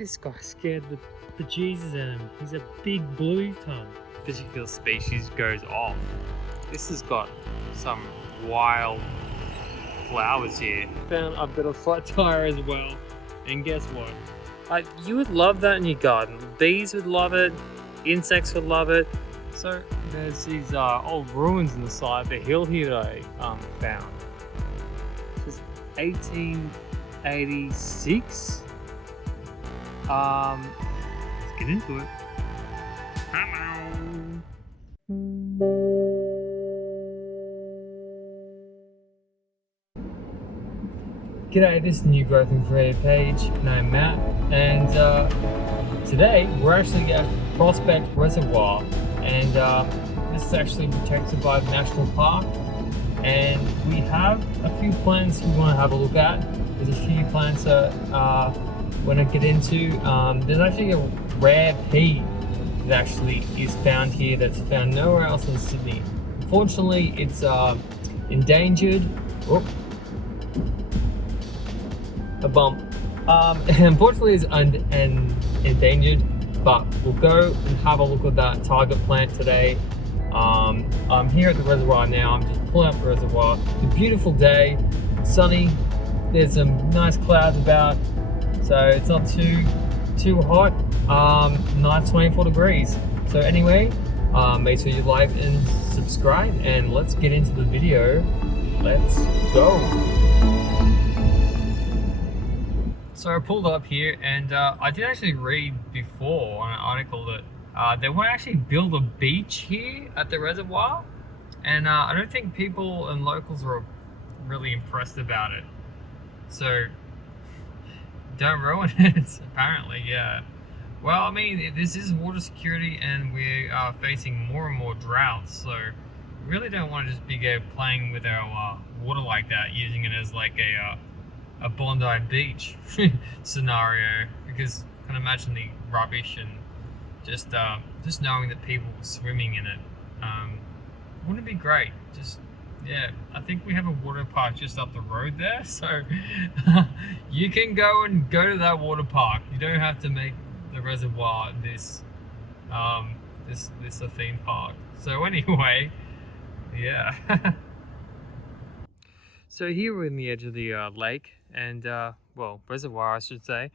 This guy scared the bejesus out of him. He's a big blue tongue. This particular species goes off. This has got some wild flowers here. Found a bit of flat tire as well. And guess what? You would love that in your garden. Bees would love it. Insects would love it. So there's these old ruins on the side of the hill here that I found. This is 1886. Let's get into it. Hello. G'day, this is New Growth and Creative page, and I'm Matt, and today we're actually at Prospect Reservoir, and this is actually protected by the National Park, and we have a few plants we want to have a look at. There's a few plants that we're going to get into. There's actually a rare pea that actually is found here that's found nowhere else in Sydney. Unfortunately, it's endangered. Oh. A bump. Unfortunately, it's endangered, but we'll go and have a look at that target plant today. I'm here at the reservoir now. I'm just pulling up the reservoir. It's a beautiful day, sunny. There's some nice clouds about, so it's not too hot. Nice 24 degrees. So anyway, make sure you like and subscribe, and let's get into the video. Let's go. So I pulled up here, and I did actually read before on an article that they want to actually build a beach here at the reservoir, and I don't think people and locals were really impressed about it. So don't ruin it, apparently, yeah. Well, I mean, this is water security, and we are facing more and more droughts, so we really don't want to just be playing with our water like that, using it as like a Bondi Beach scenario, because I can imagine the rubbish and just knowing that people were swimming in it. Wouldn't it be great? Just, yeah, I think we have a water park just up the road there, so you can go to that water park. You don't have to make the reservoir this a theme park. So anyway, yeah. So here we're in the edge of the lake, and well, reservoir I should say.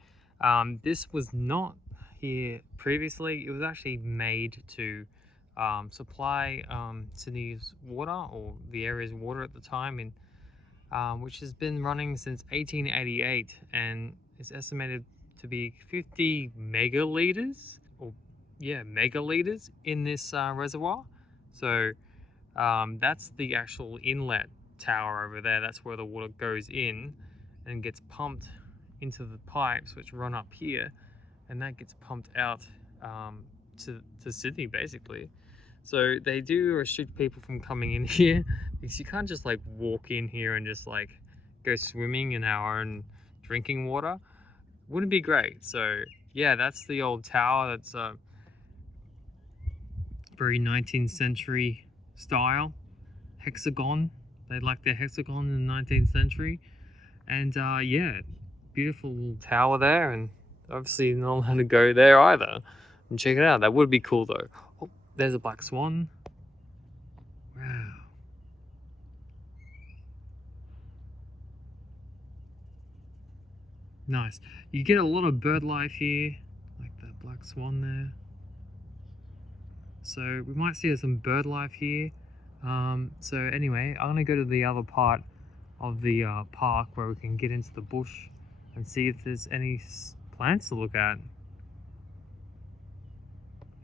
This was not here previously. It was actually made to supply Sydney's water, or the area's water at the time, in which has been running since 1888, and it's estimated to be 50 megaliters, or yeah, megaliters in this reservoir. So that's the actual inlet tower over there. That's where the water goes in and gets pumped into the pipes which run up here, and that gets pumped out to Sydney basically. So they do restrict people from coming in here, because you can't just like walk in here and just like go swimming in our own drinking water. Wouldn't be great. So yeah, that's the old tower. That's very 19th century style hexagon. They like their hexagon in the 19th century. And yeah, beautiful little tower there, and obviously not allowed to go there either. And check it out, that would be cool though. Oh, there's a black swan. Wow. Nice. You get a lot of bird life here, like that black swan there. So we might see some bird life here. So anyway, I'm gonna go to the other part of the park where we can get into the bush and see if there's any plants to look at.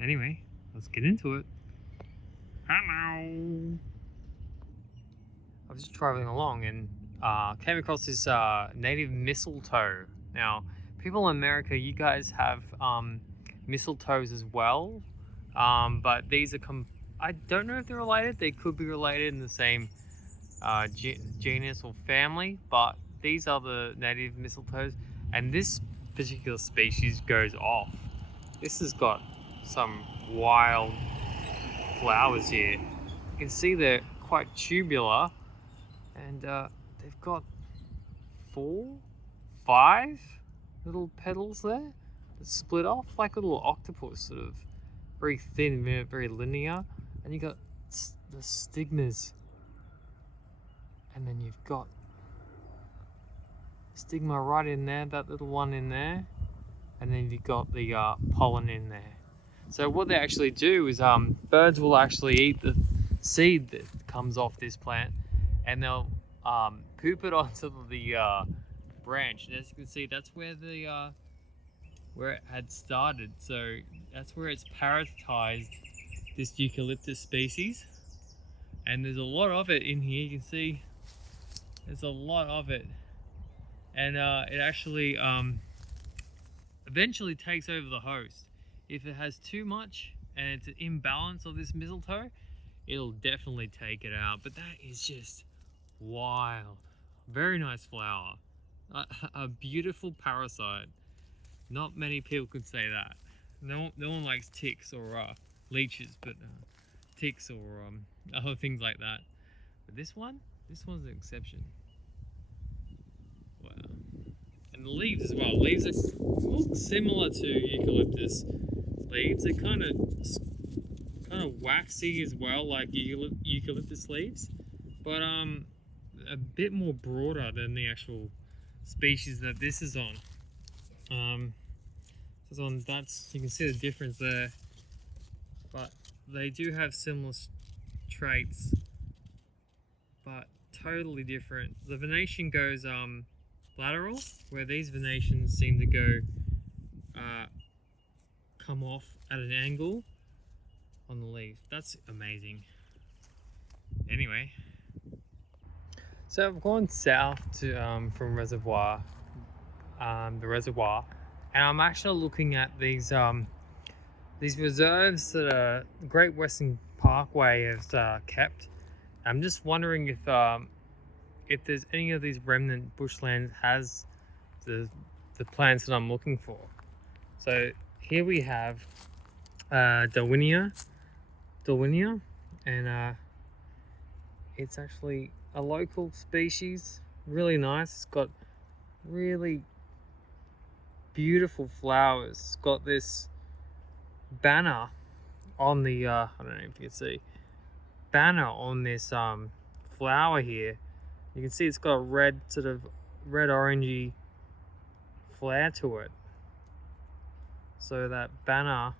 Anyway, let's get into it. Hello. I was just traveling along and came across this native mistletoe. Now, people in America, you guys have mistletoes as well, but these are I don't know if they're related. They could be related in the same genus or family, but these are the native mistletoes, and this particular species goes off. This has got some wild flowers here. You can see they're quite tubular, and they've got 4, 5 little petals there. It's split off like a little octopus, sort of very thin, very linear. And you got the stigmas, and then you've got stigma right in there, that little one in there, and then you've got the pollen in there. So what they actually do is birds will actually eat the seed that comes off this plant, and they'll poop it onto the branch. And as you can see, that's where the where it had started. So that's where it's parasitized this eucalyptus species, and there's a lot of it in here. You can see there's a lot of it, and it actually eventually takes over the host. If it has too much and it's an imbalance of this mistletoe, it'll definitely take it out. But that is just wild. Very nice flower, a beautiful parasite. Not many people could say that. No one likes ticks or leeches, but ticks or other things like that. But this one's an exception. Wow. And the leaves as well. Leaves look similar to eucalyptus leaves. They're kind of waxy as well, like eucalyptus leaves, but a bit more broader than the actual species that this is on. You can see the difference there, but they do have similar traits, but totally different. The venation goes lateral, where these venations seem to go come off at an angle on the leaf. That's amazing. Anyway, so I've gone south to from reservoir, the reservoir, and I'm actually looking at these reserves that Great Western Parkway has kept. I'm just wondering if there's any of these remnant bushland has the plants that I'm looking for. So here we have Darwinia, and it's actually a local species. Really nice. It's got really beautiful flowers. It's got this banner on the I don't know if you can see, banner on this flower here. You can see it's got a red, sort of red orangey flare to it. So that banner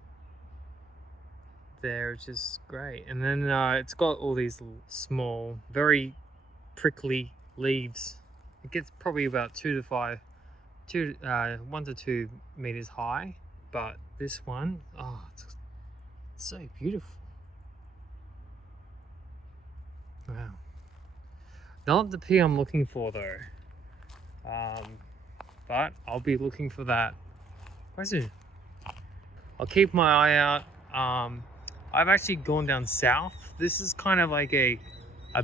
there is just great. And then it's got all these small, very prickly leaves. It gets probably about 1 to 2 meters high. But this one, oh, it's so beautiful. Wow. Not the pea I'm looking for though. But I'll be looking for that quite soon. I'll keep my eye out. I've actually gone down south. This is kind of like a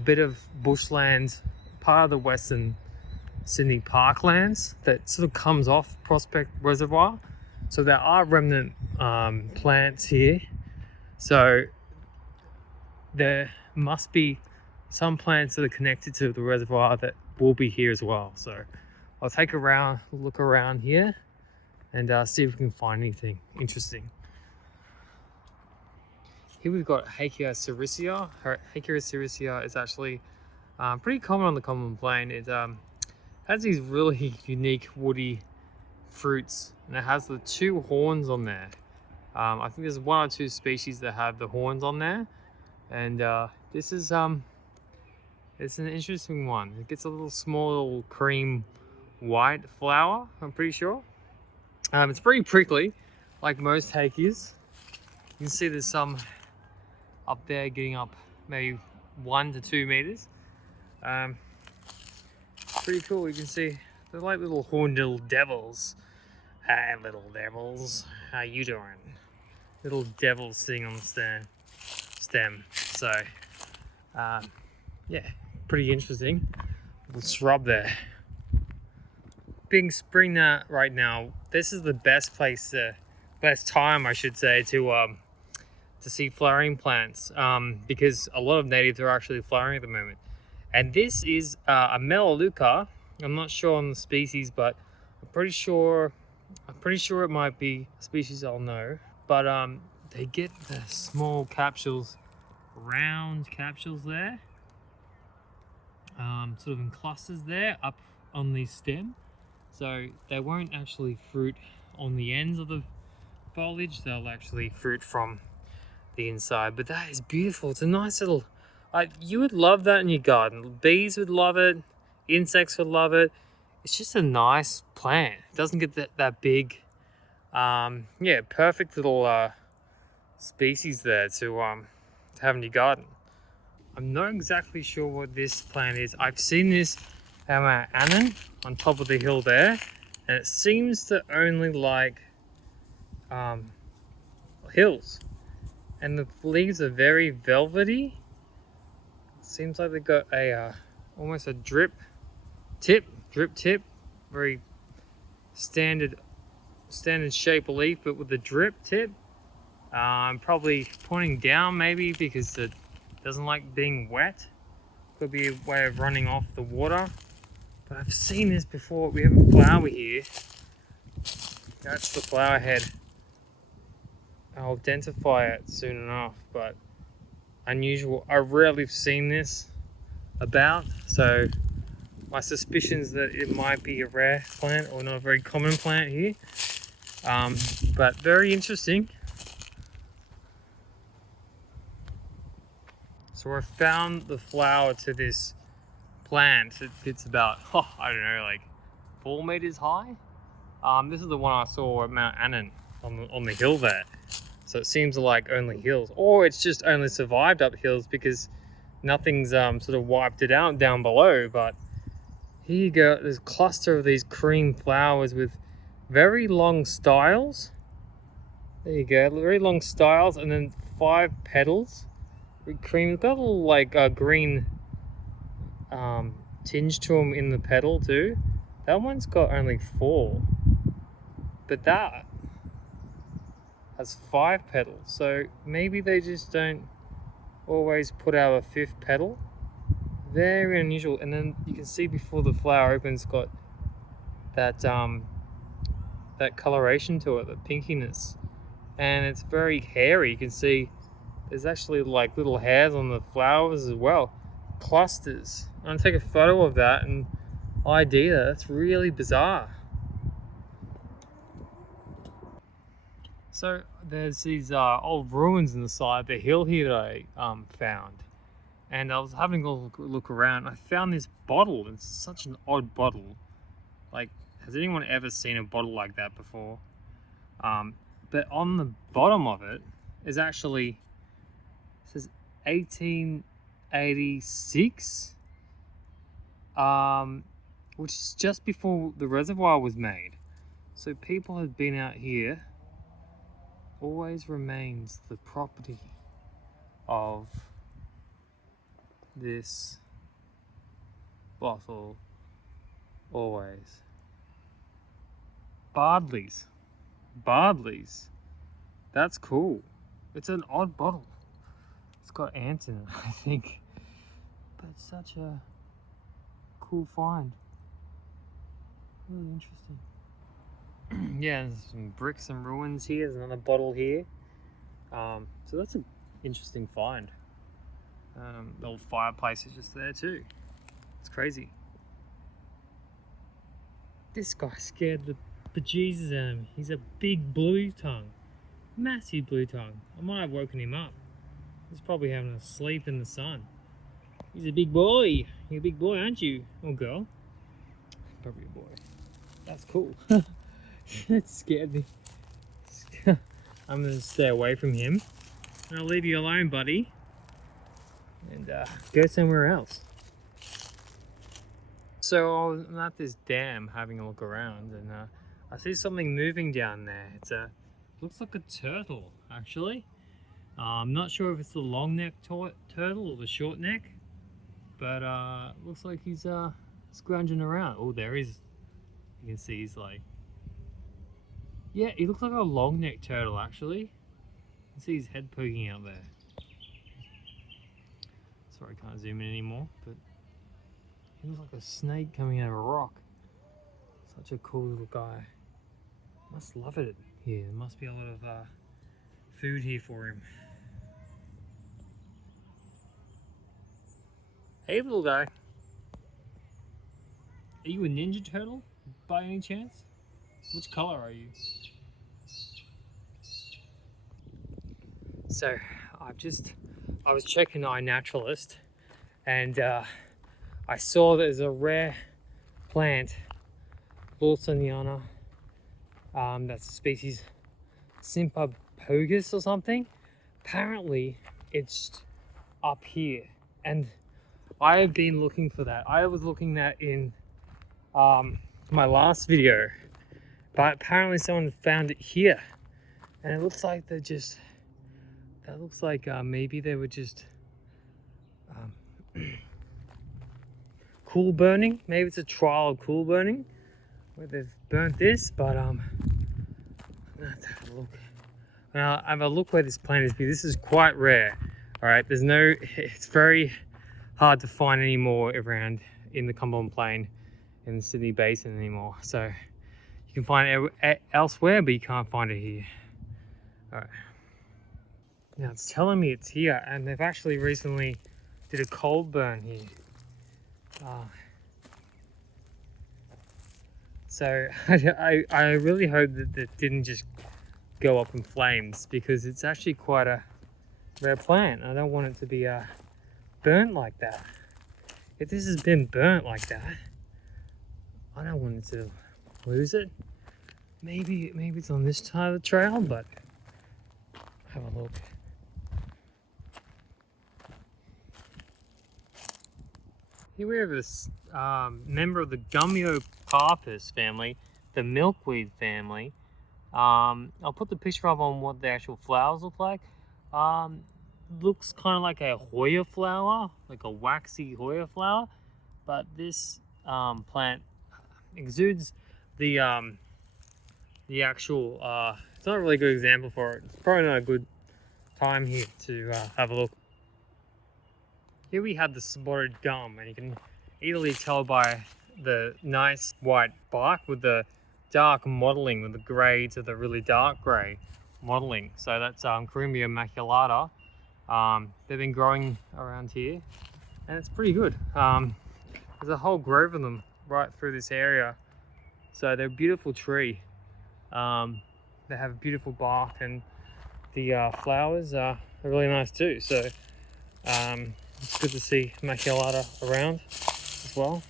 bit of bushland, part of the Western Sydney parklands that sort of comes off Prospect Reservoir. So there are remnant plants here. So there must be some plants that are connected to the reservoir that will be here as well. So I'll take a look around here and see if we can find anything interesting. Here we've got Hakea sericea. Hakea sericea is actually pretty common on the common plain. It has these really unique woody fruits, and it has the 2 horns on there. I think there's 1 or 2 species that have the horns on there, and this is it's an interesting one. It gets a little small little cream white flower, I'm pretty sure. It's pretty prickly, like most hakeas. You can see there's some up there getting up maybe 1 to 2 meters. Pretty cool. You can see they're like little horned little devils. Hey little devils, how you doing? Little devils sitting on the stem. So yeah, pretty interesting. Little shrub there. Being spring right now, this is the best time I should say to see flowering plants, because a lot of natives are actually flowering at the moment. And this is a Melaleuca. I'm not sure on the species, but I'm pretty sure I'm pretty sure it might be a species I'll know, but they get the small capsules, round capsules there, sort of in clusters there up on the stem. So they won't actually fruit on the ends of the foliage, they'll actually fruit from the inside. But that is beautiful. It's a nice little, you would love that in your garden. Bees would love it, insects would love it. It's just a nice plant. It doesn't get that big. Yeah, perfect little species there to have in your garden. I'm not exactly sure what this plant is. I've seen this Annan on top of the hill there, and it seems to only like hills, and the leaves are very velvety. Seems like they've got a almost a drip tip, very standard shape leaf, but with a drip tip. Probably pointing down maybe because it doesn't like being wet. Could be a way of running off the water. But I've seen this before. We have a flower here. That's the flower head. I'll identify it soon enough, but unusual. I rarely have seen this about, so my suspicions that it might be a rare plant or not a very common plant here. But very interesting. So I found the flower to this plant. It's about, I don't know, like 4 meters high. This is the one I saw at Mount Annan on the hill there. So it seems like only hills, or it's just only survived up hills because nothing's sort of wiped it out down below. But here you go, there's a cluster of these cream flowers with very long styles. There you go, very long styles, and then 5 petals. Cream, got a little like green tinge to them in the petal too. That one's got only 4, but that has 5 petals. So maybe they just don't always put out a 5th petal. Very unusual. And then you can see before the flower opens, it's got that that coloration to it, the pinkiness, and it's very hairy. You can see there's actually like little hairs on the flowers as well, clusters. I'm gonna take a photo of that and ID that. That's really bizarre. So there's these old ruins in the side of the hill here that I found, and I was having a look around. I found this bottle. It's such an odd bottle. Like, has anyone ever seen a bottle like that before? But on the bottom of it is actually, it says 1886, which is just before the reservoir was made. So people had been out here. Always remains the property of this bottle. Always. Bardley's. That's cool. It's an odd bottle. It's got ants in it, I think. But it's such a cool find. Really interesting. Yeah, there's some bricks and ruins here. There's another bottle here. So that's an interesting find. The old fireplace is just there too. It's crazy. This guy scared the bejesus out of me. He's a big blue tongue. Massive blue tongue. I might have woken him up. He's probably having a sleep in the sun. He's a big boy. You're a big boy, aren't you? Or girl? Probably a boy. That's cool. That scared me. I'm gonna stay away from him. I'll leave you alone, buddy. And go somewhere else. So I'm at this dam having a look around, and I see something moving down there. Looks like a turtle, actually. I'm not sure if it's the long neck turtle or the short neck, but looks like he's scrounging around. Oh, there is. You can see he's like, yeah, he looks like a long neck turtle actually. You can see his head poking out there. Sorry, I can't zoom in anymore, but he looks like a snake coming out of a rock. Such a cool little guy. Must love it here. There must be a lot of food here for him. Hey, little guy. Are you a Ninja Turtle by any chance? Which color are you? So, I was checking iNaturalist, and I saw there's a rare plant, Bushland, that's a species, Sympapogus or something. Apparently, it's up here, and I have been looking for that. I was looking at in my last video, but apparently someone found it here, and it looks like maybe they were just cool burning. Maybe it's a trial of cool burning where they've burnt this, but let's have a look. Now have a look where this plant is, because this is quite rare. All right, it's very hard to find anymore around in the Cumberland Plain in the Sydney Basin anymore. So you can find it elsewhere, but you can't find it here. All right. Now it's telling me it's here, and they've actually recently did a cold burn here. So I really hope that it didn't just go up in flames, because it's actually quite a rare plant. I don't want it to be burnt like that. If this has been burnt like that, I don't want it to lose it. Maybe it's on this side of the trail, but have a look. Here we have this member of the Gummiocarpus family, the milkweed family. I'll put the picture up on what the actual flowers look like. Looks kind of like a Hoya flower, like a waxy Hoya flower, but this plant exudes the actual. It's not a really good example for it. It's probably not a good time here to have a look. Here we have the spotted gum, and you can easily tell by the nice white bark with the dark mottling, with the grey to the really dark grey mottling. So that's Corymia maculata. They've been growing around here, and it's pretty good. There's a whole grove of them right through this area. So they're a beautiful tree. They have beautiful bark, and the flowers are really nice too. So it's good to see maculata around as well.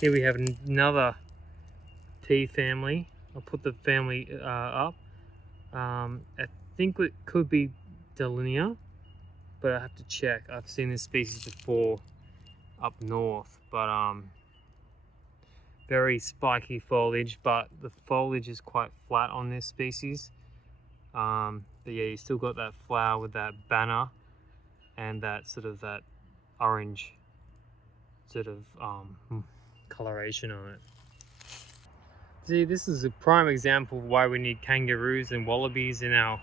Here we have another tea family. I'll put the family up. I think it could be Delinia, but I have to check. I've seen this species before up north, but very spiky foliage, but the foliage is quite flat on this species. But yeah, you still got that flower with that banner and that sort of that orange sort of coloration on it. See, this is a prime example of why we need kangaroos and wallabies in our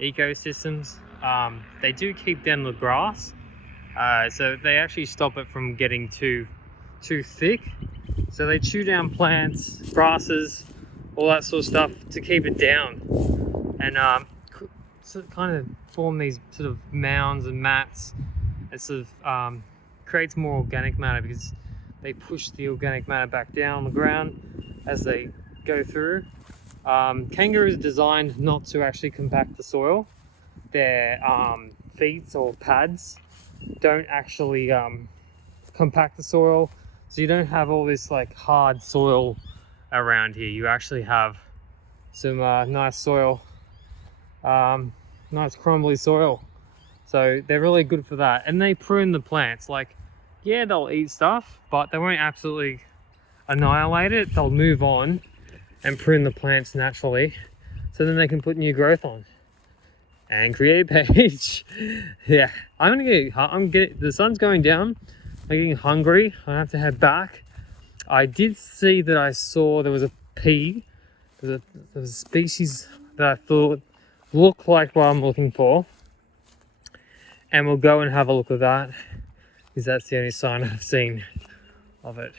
ecosystems. They do keep down the grass, so they actually stop it from getting too thick. So they chew down plants, grasses, all that sort of stuff to keep it down, and sort of kind of form these sort of mounds and mats. It sort of creates more organic matter, because they push the organic matter back down on the ground as they go through. Kangaroos are designed not to actually compact the soil. Their feet or pads don't actually compact the soil, so you don't have all this like hard soil around here. You actually have some nice soil, nice crumbly soil. So they're really good for that, and they prune the plants. Like, yeah, they'll eat stuff, but they won't absolutely annihilate it. They'll move on and prune the plants naturally, so then they can put new growth on and create a page. Yeah, the sun's going down. I'm getting hungry. I have to head back. I did see that I saw there was a pea. There was a species that I thought looked like what I'm looking for, and we'll go and have a look at that, because that's the only sign I've seen of it.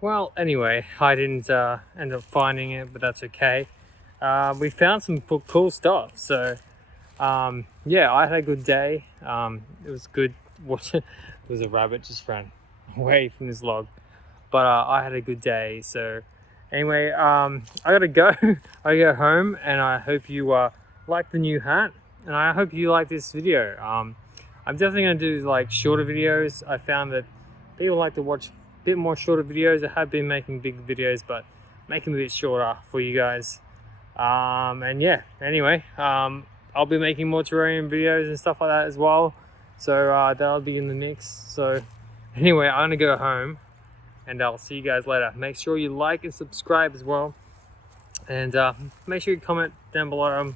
Well, anyway, I didn't end up finding it, but that's okay. We found some cool stuff. So, yeah, I had a good day. It was good watching. There was a rabbit just ran away from this log, but I had a good day. So, anyway, I gotta go. I go home, and I hope you like the new hat, and I hope you like this video. I'm definitely gonna do like shorter videos. I found that people like to watch a bit more shorter videos. I have been making big videos, but making them a bit shorter for you guys. And yeah, anyway, I'll be making more terrarium videos and stuff like that as well. So that'll be in the mix. So anyway, I'm gonna go home, and I'll see you guys later. Make sure you like and subscribe as well, and make sure you comment down below.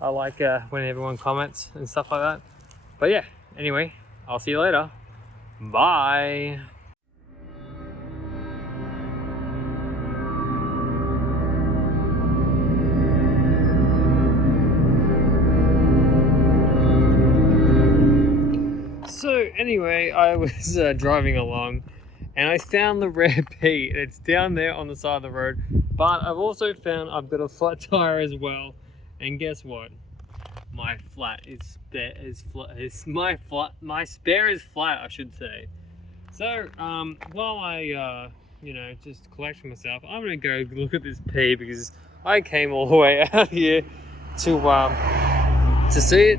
I like when everyone comments and stuff like that. But yeah, anyway, I'll see you later. Bye. So anyway, I was driving along, and I found the rare pea. It's down there on the side of the road, but I've also found I've got a flat tire as well. And guess what? My spare is flat, I should say. So while I you know, just collecting myself, I'm gonna go look at this pea because I came all the way out here to see it.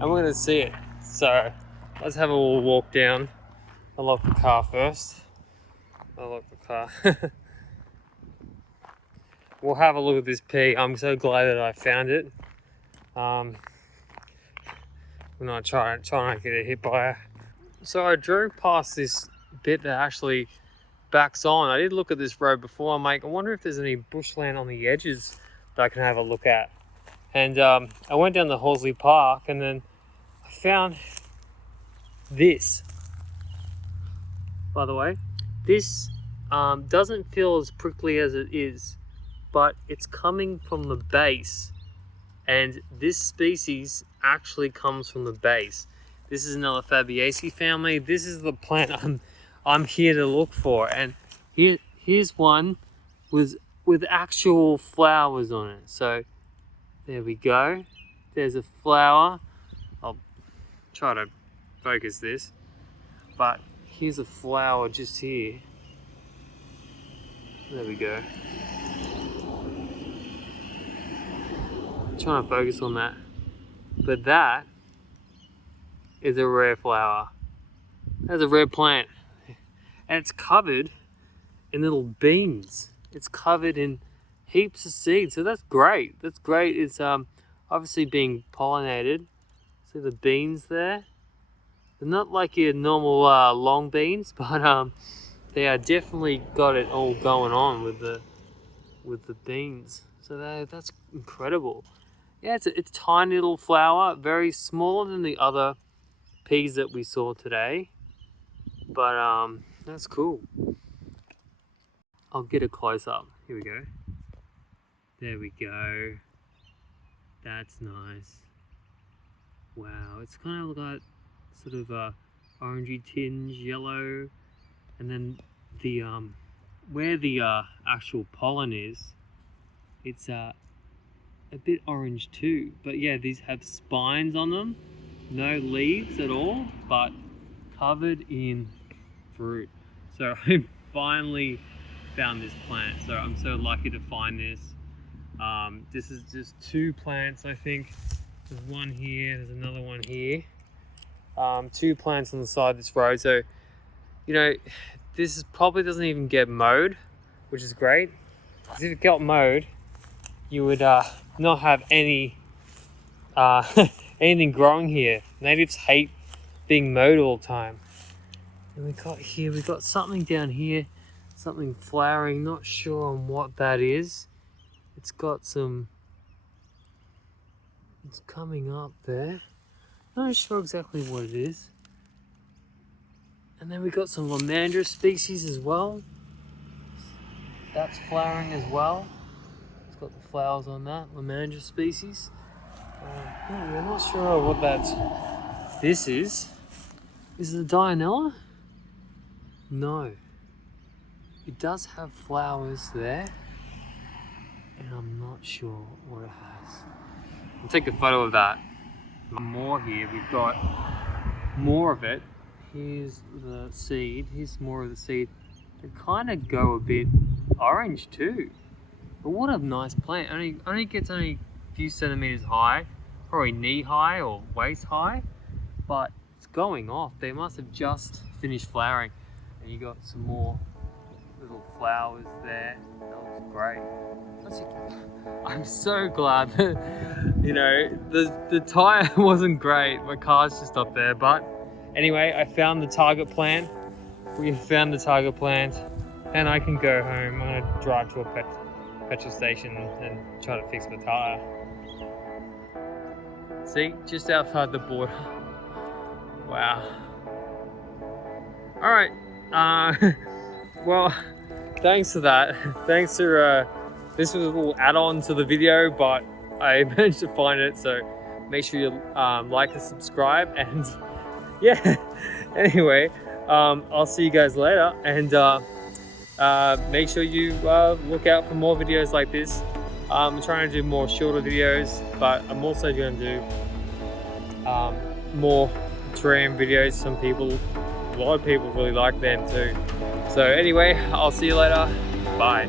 I'm gonna see it. So let's have a little walk down. I'll lock the car first. I'll lock the car. We'll have a look at this pea. I'm so glad that I found it. I'm not trying to get hit by it. So I drove past this bit that actually backs on. I did look at this road before. I'm like, I wonder if there's any bushland on the edges that I can have a look at. And I went down the Horsley Park, and then I found this. By the way, this doesn't feel as prickly as it is, but it's coming from the base, and this species actually comes from the base. This is another Fabiaceae family. This is the plant I'm here to look for, and here's one with actual flowers on it. So there we go. There's a flower. I'll try to focus this, but here's a flower just here. There we go. I'm trying to focus on that. But that is a rare flower. That's a rare plant. And it's covered in little beans. It's covered in heaps of seeds. So that's great. That's great. It's obviously being pollinated. See the beans there? They're not like your normal long beans, but they are definitely got it all going on with the beans. So that's incredible. Yeah, it's a tiny little flower, very smaller than the other peas that we saw today. But that's cool. I'll get a close up. Here we go. There we go. That's nice. Wow, it's kind of got sort of a orangey tinge, yellow, and then the where the actual pollen is, it's a bit orange too. But yeah, these have spines on them, no leaves at all, but covered in fruit. So I finally found this plant. So I'm so lucky to find this. This is just 2 plants, I think. There's one here, there's another one here. 2 plants on the side of this road. So, you know, this probably doesn't even get mowed, which is great. Because if it got mowed, you would not have any anything growing here. Natives hate being mowed all the time. And we got something down here, something flowering, not sure on what that is. It's got some, it's coming up there. Not sure exactly what it is. And then we got some Lamandra species as well. That's flowering as well. It's got the flowers on that, Lamandra species. I'm not sure what this is. Is it a Dianella? No. It does have flowers there, and I'm not sure what it has. I'll take a photo of that. More here, we've got more of it. Here's the seed, here's more of the seed. They kind of go a bit orange too. But what a nice plant. Only gets a few centimeters high, probably knee high or waist high, but it's going off. They must have just finished flowering. And you got some more little flowers there. That looks great. I'm so glad that, you know, the tire wasn't great. My car's just up there, but anyway, I found the target plant. We found the target plant, and I can go home. I'm gonna drive to a petrol station and try to fix my tire. See, just outside the border. Wow. All right. Well, thanks for that. Thanks for this was a little add-on to the video, but I managed to find it. So make sure you like and subscribe. And yeah. Anyway, I'll see you guys later. And make sure you look out for more videos like this. I'm trying to do more shorter videos, but I'm also going to do more terrarium videos. A lot of people really like them too. So anyway, I'll see you later. Bye.